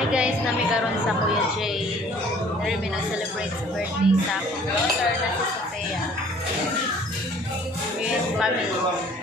Hi guys, nami karon sa Kuya Jay. Dere mi nag-celebrate sa birthday sa akong daughter na si Sophia. With family.